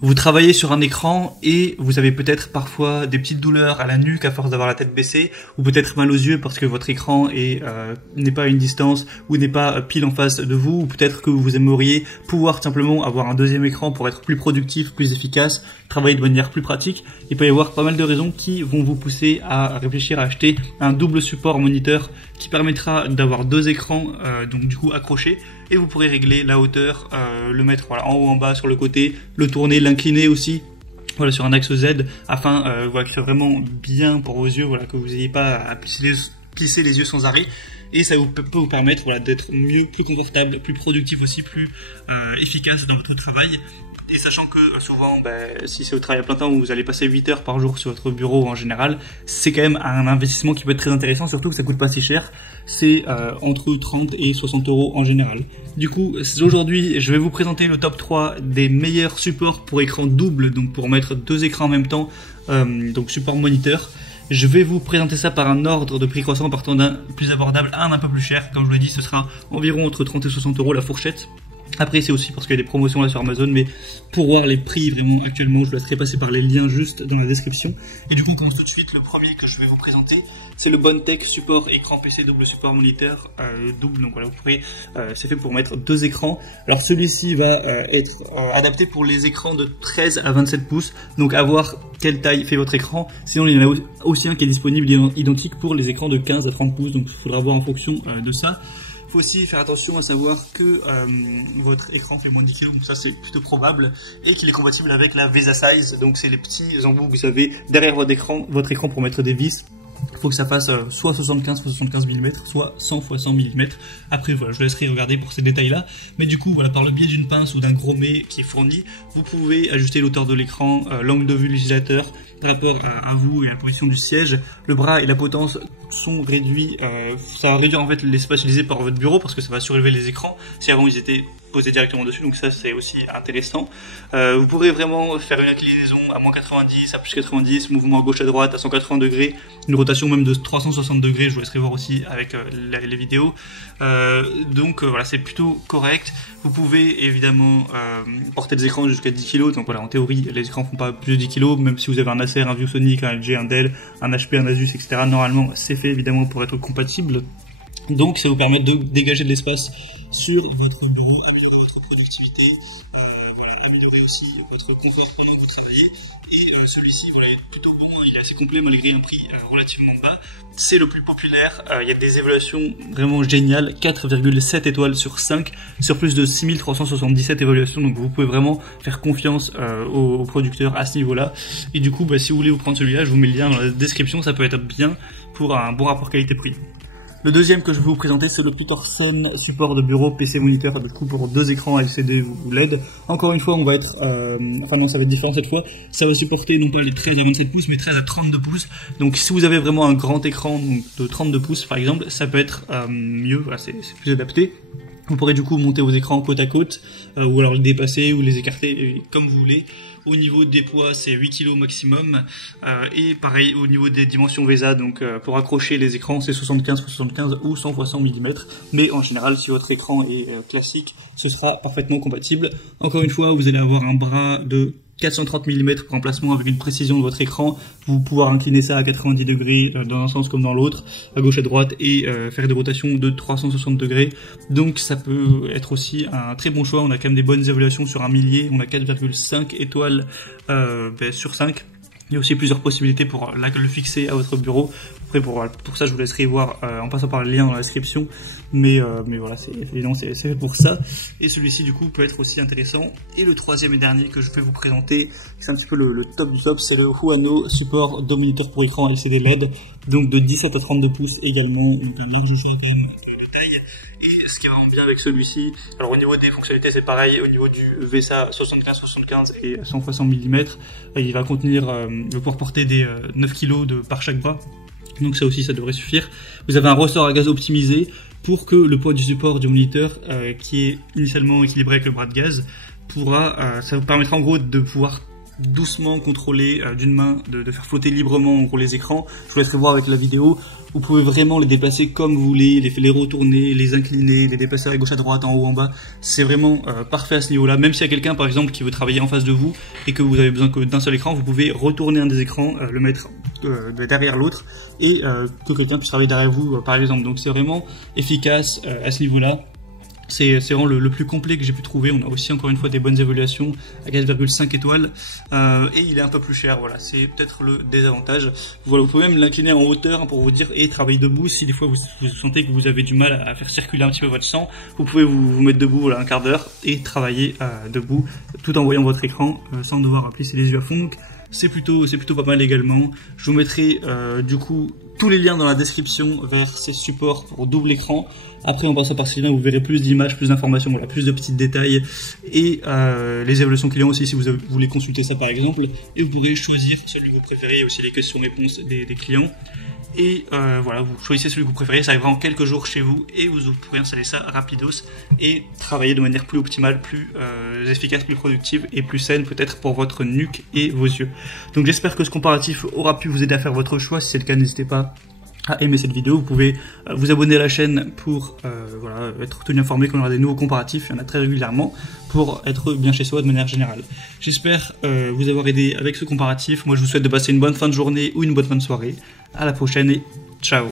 Vous travaillez sur un écran et vous avez peut-être parfois des petites douleurs à la nuque à force d'avoir la tête baissée, ou peut-être mal aux yeux parce que votre écran n'est pas à une distance ou n'est pas pile en face de vous, ou peut-être que vous aimeriez pouvoir simplement avoir un deuxième écran pour être plus productif, plus efficace, travailler de manière plus pratique. Il peut y avoir pas mal de raisons qui vont vous pousser à réfléchir à acheter un double support moniteur qui permettra d'avoir deux écrans donc du coup accrochés, et vous pourrez régler la hauteur, le mettre voilà, en haut en bas sur le côté, le tourner, l'incliner aussi voilà, sur un axe Z afin voilà, que ce soit vraiment bien pour vos yeux, voilà, que vous n'ayez pas à plisser les yeux sans arrêt. Et ça peut vous permettre voilà, d'être mieux, plus confortable, plus productif aussi, plus efficace dans votre travail. Et sachant que souvent, si c'est au travail à plein temps où vous allez passer 8 heures par jour sur votre bureau en général, c'est quand même un investissement qui peut être très intéressant, surtout que ça coûte pas si cher. C'est entre 30 et 60 euros en général. Du coup, aujourd'hui, je vais vous présenter le top 3 des meilleurs supports pour écran double, donc pour mettre deux écrans en même temps, donc support moniteur. Je vais vous présenter ça par un ordre de prix croissant, partant d'un plus abordable à un peu plus cher. Comme je vous l'ai dit, ce sera environ entre 30 et 60 euros la fourchette. Après, c'est aussi parce qu'il y a des promotions là sur Amazon, mais pour voir les prix vraiment actuellement, je vous laisserai passer par les liens juste dans la description. Et du coup, on commence tout de suite. Le premier que je vais vous présenter, c'est le Bondtech support écran PC double support moniteur double. Donc voilà, vous pourrez, c'est fait pour mettre deux écrans. Alors celui-ci va être adapté pour les écrans de 13 à 27 pouces. Donc à voir quelle taille fait votre écran. Sinon, il y en a aussi un qui est disponible identique pour les écrans de 15 à 30 pouces. Donc il faudra voir en fonction de ça. Il faut aussi faire attention à savoir que votre écran fait moins de 10 kg, donc ça c'est plutôt probable, et qu'il est compatible avec la VESA Size, donc c'est les petits embouts que vous avez derrière votre écran pour mettre des vis. Il faut que ça fasse soit 75 x 75 mm, soit 100 x 100 mm. Après voilà, je vous laisserai regarder pour ces détails là. Mais du coup, voilà, par le biais d'une pince ou d'un grommet qui est fourni, vous pouvez ajuster l'auteur de l'écran, l'angle de vue de l'utilisateur, par rapport à vous et à la position du siège. Le bras et la potence sont réduits, ça va réduire en fait l'espace utilisé par votre bureau parce que ça va surélever les écrans si avant ils étaient posés directement dessus, donc ça c'est aussi intéressant. Vous pourrez vraiment faire une inclinaison à moins 90, à plus 90, mouvement à gauche à droite, à 180 degrés, une rotation même de 360 degrés, je vous laisserai voir aussi avec les vidéos. Donc voilà, c'est plutôt correct. Vous pouvez évidemment porter des écrans jusqu'à 10 kg, donc voilà, en théorie les écrans font pas plus de 10 kg, même si vous avez un Acer, un ViewSonic, un LG, un Dell, un HP, un Asus, etc. Normalement c'est fait évidemment pour être compatible. Donc ça vous permet de dégager de l'espace sur votre bureau, améliorer votre productivité, voilà, améliorer aussi votre confort pendant que vous travaillez. Et celui-ci voilà, est plutôt bon, il est assez complet malgré un prix relativement bas. C'est le plus populaire, il y a des évaluations vraiment géniales, 4,7 étoiles sur 5, sur plus de 6377 évaluations, donc vous pouvez vraiment faire confiance aux producteurs à ce niveau-là. Et du coup, si vous voulez vous prendre celui-là, je vous mets le lien dans la description, ça peut être bien pour un bon rapport qualité-prix. Le deuxième que je vais vous présenter, c'est le Petersen support de bureau PC moniteur, du coup pour deux écrans LCD ou LED. Encore une fois, on va être, enfin non, ça va être différent cette fois. Ça va supporter non pas les 13 à 27 pouces, mais 13 à 32 pouces. Donc si vous avez vraiment un grand écran donc, de 32 pouces par exemple, ça peut être mieux, voilà, c'est plus adapté. Vous pourrez du coup monter vos écrans côte à côte, ou alors les dépasser ou les écarter comme vous voulez. Au niveau des poids, c'est 8 kg maximum. Et pareil, au niveau des dimensions VESA, donc pour accrocher les écrans, c'est 75 x 75 ou 100 x 100 mm. Mais en général, si votre écran est classique, ce sera parfaitement compatible. Encore une fois, vous allez avoir un bras de 430 mm pour emplacement avec une précision de votre écran. Vous pouvez incliner ça à 90 degrés dans un sens comme dans l'autre, à gauche à droite, et faire des rotations de 360 degrés. Donc ça peut être aussi un très bon choix. On a quand même des bonnes évaluations sur un millier. On a 4,5 étoiles sur 5. Il y a aussi plusieurs possibilités pour le fixer à votre bureau. Après, pour ça, je vous laisserai voir en passant par le lien dans la description. Mais voilà, évidemment, c'est fait pour ça. Et celui-ci, du coup, peut être aussi intéressant. Et le troisième et dernier que je vais vous présenter, c'est un petit peu le top du top, c'est le Huano support de moniteur pour écran LCD LED. Donc de 17 à 32 pouces également. Donc un large choix quand même de taille. Et ce qui est vraiment bien avec celui-ci, alors au niveau des fonctionnalités c'est pareil, au niveau du VESA 75-75 et 100 x 100 mm, il va contenir, il va pouvoir porter des 9 kg par chaque bras, donc ça aussi ça devrait suffire. Vous avez un ressort à gaz optimisé pour que le poids du support du moniteur, qui est initialement équilibré avec le bras de gaz, ça vous permettra en gros de pouvoir doucement contrôler d'une main, de faire flotter librement en gros les écrans. Je vous laisserai voir avec la vidéo. Vous pouvez vraiment les déplacer comme vous voulez, les retourner, les incliner, les déplacer à gauche à droite, en haut en bas. C'est vraiment parfait à ce niveau-là. Même s'il y a quelqu'un par exemple qui veut travailler en face de vous et que vous avez besoin que d'un seul écran, vous pouvez retourner un des écrans, le mettre derrière l'autre et que quelqu'un puisse travailler derrière vous par exemple. Donc c'est vraiment efficace à ce niveau-là. C'est vraiment le plus complet que j'ai pu trouver. On a aussi encore une fois des bonnes évaluations à 4,5 étoiles et il est un peu plus cher. Voilà, c'est peut-être le désavantage. Voilà, vous pouvez même l'incliner en hauteur pour vous dire et travailler debout. Si des fois vous sentez que vous avez du mal à faire circuler un petit peu votre sang, vous pouvez vous mettre debout voilà, un quart d'heure et travailler debout tout en voyant votre écran sans devoir plisser les yeux à fond. Donc c'est plutôt pas mal également. Je vous mettrai du coup tous les liens dans la description vers ces supports pour double écran. Après en passant par ces liens vous verrez plus d'images, plus d'informations, voilà, plus de petits détails et les évaluations clients aussi si vous voulez consulter ça par exemple. Et vous pouvez choisir celui que vous préférez, aussi les questions-réponses des clients. Et voilà, vous choisissez celui que vous préférez, ça arrivera en quelques jours chez vous et vous pourrez installer ça rapidos et travailler de manière plus optimale, plus efficace, plus productive et plus saine peut-être pour votre nuque et vos yeux. Donc j'espère que ce comparatif aura pu vous aider à faire votre choix. Si c'est le cas, n'hésitez pas à aimer cette vidéo. Vous pouvez vous abonner à la chaîne pour voilà, être tenu informé qu'on aura des nouveaux comparatifs, il y en a très régulièrement, pour être bien chez soi de manière générale. J'espère vous avoir aidé avec ce comparatif. Moi je vous souhaite de passer une bonne fin de journée ou une bonne fin de soirée. À la prochaine et ciao.